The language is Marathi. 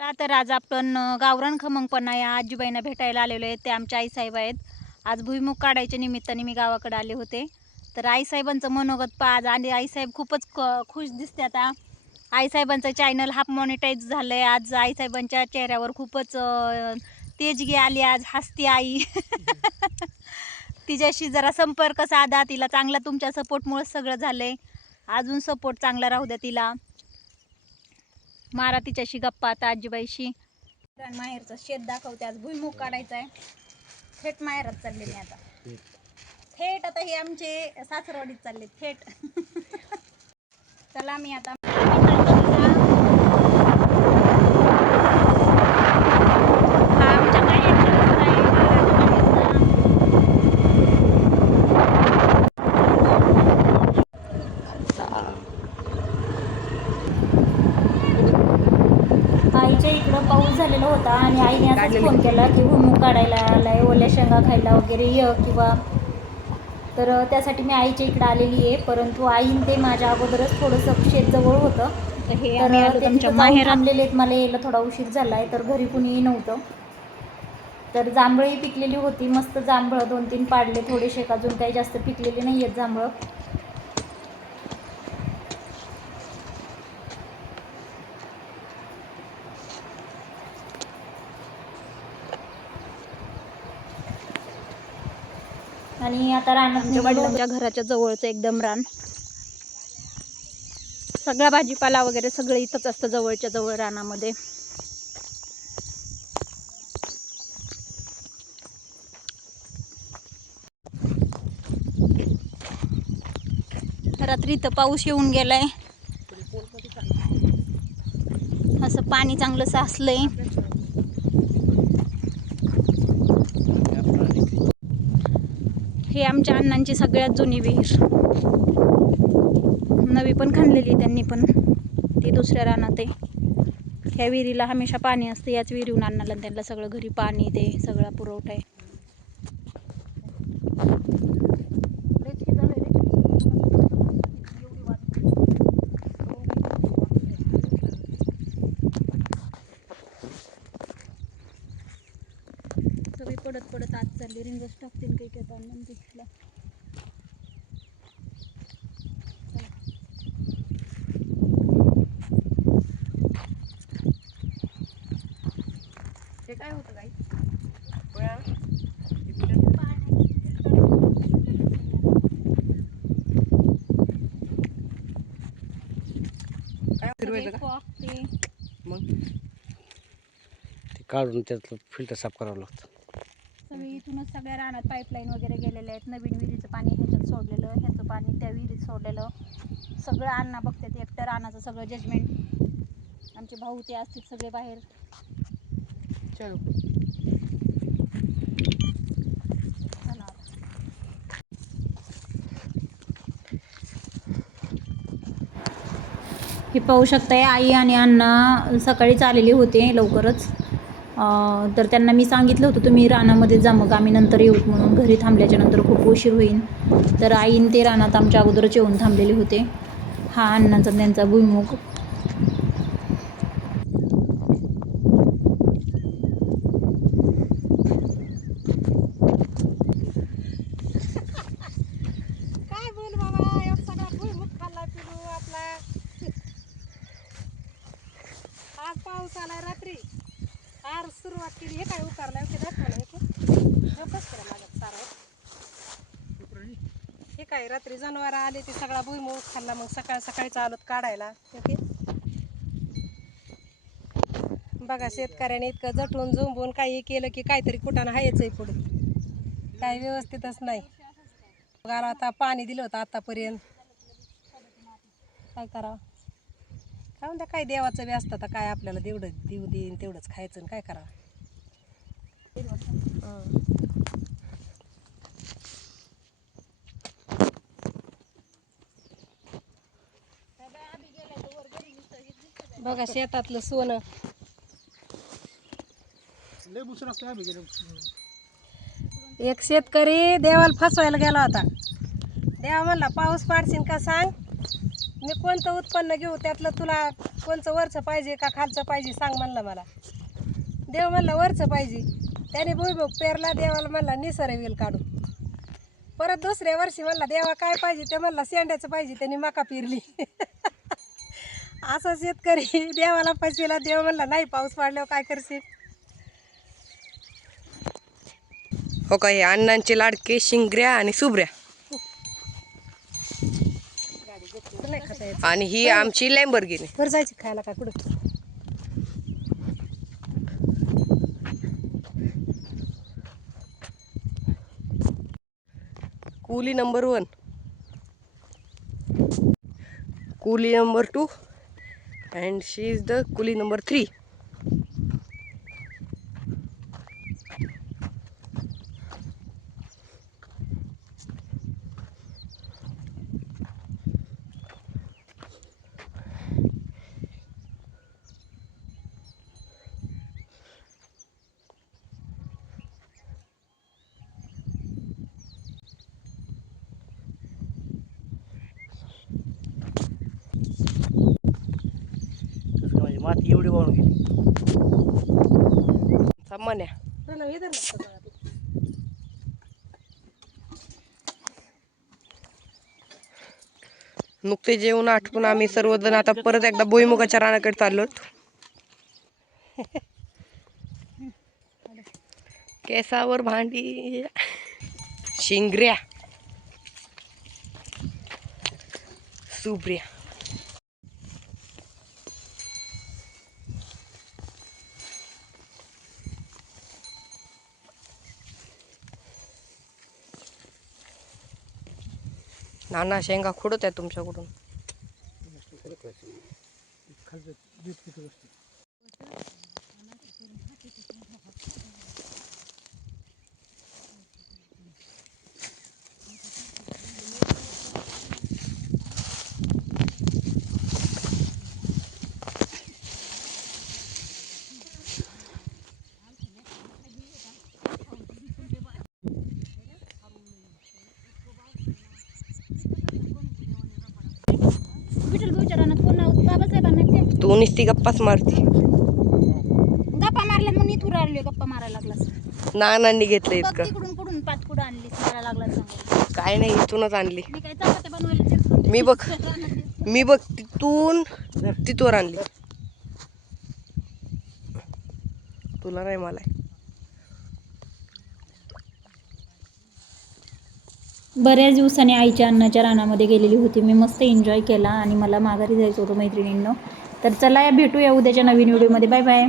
तर आज आपण गावरान खमंगपणा या आजीबाईंना भेटायला आलेलो आहे. ते आमच्या आईसाहेब आहेत. आज भुईमुग काढायच्या निमित्ताने मी गावाकडे आले होते. तर आईसाहेबांचं मनोगत पहा आज. आणि आईसाहेब खूपच खुश दिसते. आता आईसाहेबांचं चॅनल हाफ मॉनिटाईज झालं आहे. आज आईसाहेबांच्या चेहऱ्यावर खूपच तेजगी आली. आज हसती आई. तिच्याशी जरा संपर्क साधा. तिला चांगला तुमच्या सपोर्टमुळे सगळं झालं आहे. अजून सपोर्ट चांगला राहू द्या तिला. मारा तिच्याशी गप्पा आता आजीबाईशी. माहेरचं शेत दाखवते. आज भुईमुग काढायचा आहे. थेट माहेरात चालले मी आता. थेट आता हे आमचे सासरवाडीत चालले थेट. चला मी आता आईच्या इकडं पाऊस झालेला होता आणि आईने असाच फोन केला की भुईमुग काढायला आलाय, ओल्या शेंगा खायला वगैरे ये किंवा. तर त्यासाठी मी आईच्या इकडं आलेली आहे. परंतु आईन ते माझ्या अगोदरच थोडंसं शेत जवळ होतं. तर ते थांबलेले आहेत. मला यायला थोडा उशीर झाला आहे. तर घरी कुणीही नव्हतं. तर जांभळही पिकलेली होती. मस्त जांभळं 2-3 पाडले. थोडेसे अजून काही जास्त पिकलेले नाही आहेत जांभळं. आणि आता रानाच्या घराच्या जवळचं एकदम रान. सगळा भाजीपाला वगैरे सगळं इथंच असतं जवळच्या जवळ रानामध्ये. रात्री इथं पाऊस येऊन गेलाय. असं पाणी चांगलं साचलंय. हे आमच्या अण्णांची सगळ्यात जुनी विहीर. नवी पण खणलेली त्यांनी, पण ती दुसऱ्या रानात आहे. ह्या विहिरीला हमेशा पाणी असतं. याच विहिरीहून अण्णाला त्यांना सगळं घरी पाणी ते सगळा पुरवठा आहे. सगळी पडत पडत आत चालली. रिंगच टाकतील काही काही अण्णा तिथला. ते काय होतं काही मग ते काढून त्यातलं फिल्टर साफ करावं लागतं. सगळे इथूनच सगळ्या रानात पाईपलाईन वगैरे गेलेले आहेत. नवीन विहिरीचं पाणी ह्याच्यात सोडलेलं, ह्याचं पाणी त्या विहिरीत सोडलेलं. सगळं अण्णा बघतात. एकटं रानाचं सगळं जजमेंट. आमचे भाऊ ते असतील सगळे बाहेर. चलो हे पाहू शकताय आई आणि अण्णा सकाळीच आलेले होते लवकरच. तर त्यांना मी सांगितलं होतं तुम्ही रानामध्ये जा, मग आम्ही नंतर येऊत म्हणून. घरी थांबल्याच्या नंतर खूप उशीर होईल. तर आईन ते रानात आमच्या अगोदरच येऊन थांबलेले होते. हा अण्णांचा त्यांचा भुईमुग. काय बोल बाबा, एक सगळा भुईमुग खाल्ला पिलू आपला. आज पाऊस आलाय रात्री. आज सुरुवात केली. हे काय उतारलाय ते दाखवलं. हे कसं केलं माझ्या सारा. हे काय रात्री जनावर आले ते सगळा भुईमुग खाल्ला. मग सकाळ सकाळी चालत काढायला. बघा शेतकऱ्याने इतकं जटून झुंबून काही केलं की काहीतरी कुठानं हायचंय पुढे. काही व्यवस्थितच नाही. आता पाणी दिलं होतं आतापर्यंत. काय करावं. काय म्हणता, काय देवाचं बी असतं तर काय आपल्याला तेवढं देऊ देईन तेवढंच खायचं आणि काय करावं. बघा शेतातलं सोनं. एक शेतकरी देवाला फसवायला गेला होता. देवा म्हणला पाऊस पाडशील का सांग. मी कोणतं उत्पन्न घेऊ त्यातलं तुला कोणचं वरचं पाहिजे का खालचं पाहिजे सांग म्हणलं मला. देव म्हणला वरचं पाहिजे. त्याने भुईमुग पेरला, देवाला म्हणला निसर वेल काढू. परत दुसऱ्या वर्षी म्हणला देवा काय पाहिजे ते म्हणला शेंड्याचं पाहिजे, त्यांनी मका पेरली. असं शेतकरी देवाला पैसेला, देव म्हणला नाही पाऊस पडल्यावर काय करशील. हो का, हे अण्णांचे लाडके शिंगऱ्या आणि सुबऱ्या, नाही खाता येत. आणि ही आमची लॅम्बोर्गिनी. बरं जायची खायला का कुठं. Coolie number 1, coolie number 2, and she is the coolie number 3. म्हणजे माती एवढी वाळून गेली. सामान्य प्रणव हे धर ना बघा. नुकते जेवण आठवून आम्ही सर्वजण आता परत एकदा भुईमुगाच्या रानाकडे चाललो. केसावर भांडी, शिंगऱ्या, सुब्रिया. नाना शेंगा खुडत आहे तुमच्याकडून. विठ्ठल भाऊच्या रानात कोण बाबासाहेबांना ते तू नुसती गप्पाच मारती. गप्पा मारल्या म्हणून इथून आलोय, गप्पा मारायला लागलास. नानांनी घेतलं बघ इतकं. तिकडून कुठून पाच कुठं आणलीस मारायला लागला सांगायला. काय नाही, इथूनच आणली. मी काय चपात्या बनवायला तेच करते. मी बघ रानात मी बघ तिथून तिथवर आणली. तुला नाही, मला आहे. बऱ्याच दिवसांनी आईच्या अन्नाच्या रानामध्ये गेलेली होती मी. मस्त एन्जॉय केला आणि मला माघारी जायचं होतं मैत्रिणींनो. तर चला या भेटूया उद्याच्या नवीन व्हिडिओमध्ये. Bye bye.